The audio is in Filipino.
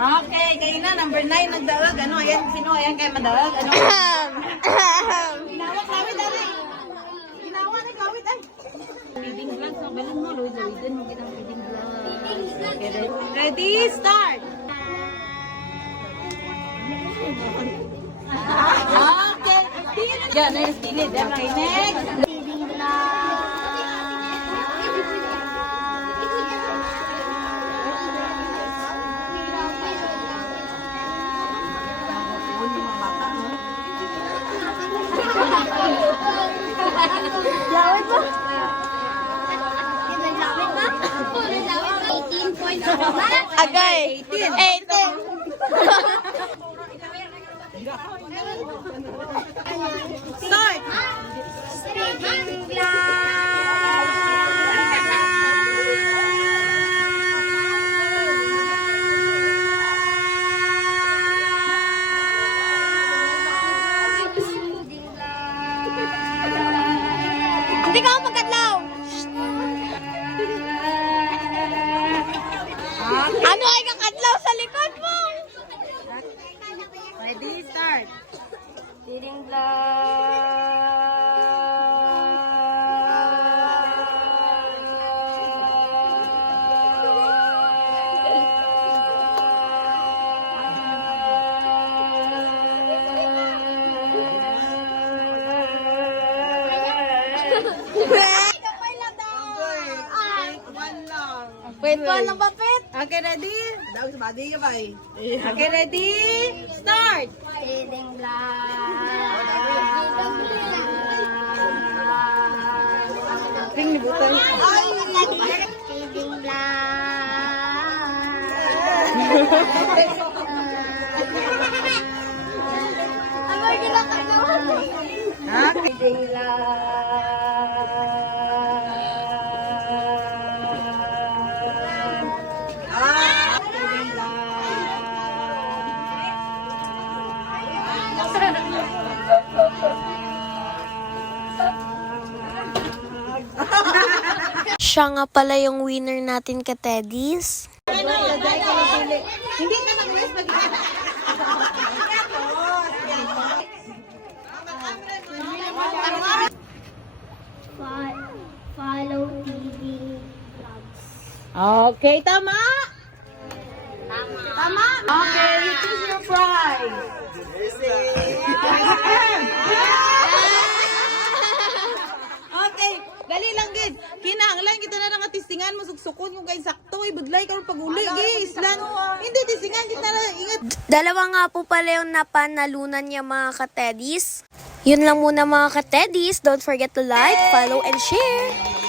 Okay, kayo na. Number 9 nagdalag. Ano, ayan. Sino ayan kayo madalag? Ano? Ginawa, kawit, ari. Ginawa na, kawit, ay. Reading vlog. So, balon mo, Lloyd. Lloydin mo kitang reading vlog. Okay, ready, start. Okay. Yan, next. Dilid. Okay, next. Reading vlog. Lawit mo? Naglawit ba? Naglawit ba? 18 points ba? Agay. 18. Start. Reading Hindi ka magkadlaw. Ano ay kakadlaw sa likod mo? Ready, start. Reading Wait po, lang papit. Okay, ready? Daw sa body ka ba eh? Okay, ready? Start! Reading Ring libutan. Reading Ano yung ginagawa? Ha? Reading Siya nga pala yung winner natin ka Teddy's. Hindi ka nag-rest pag Follow TV vlogs. Okay, tama? Tama? Okay, you choose your prize. Okay, dali lang gid. Kinahanglan kita na nga tistingan mo suksukon kung kay sakto ibudlay ka pag-uli gis lan. Hindi tistingan kita na ingat. Dalawa nga po pala yung napanalunan niya mga ka Teddy's. Yun lang muna mga ka Teddy's. Don't forget to like, follow, and share.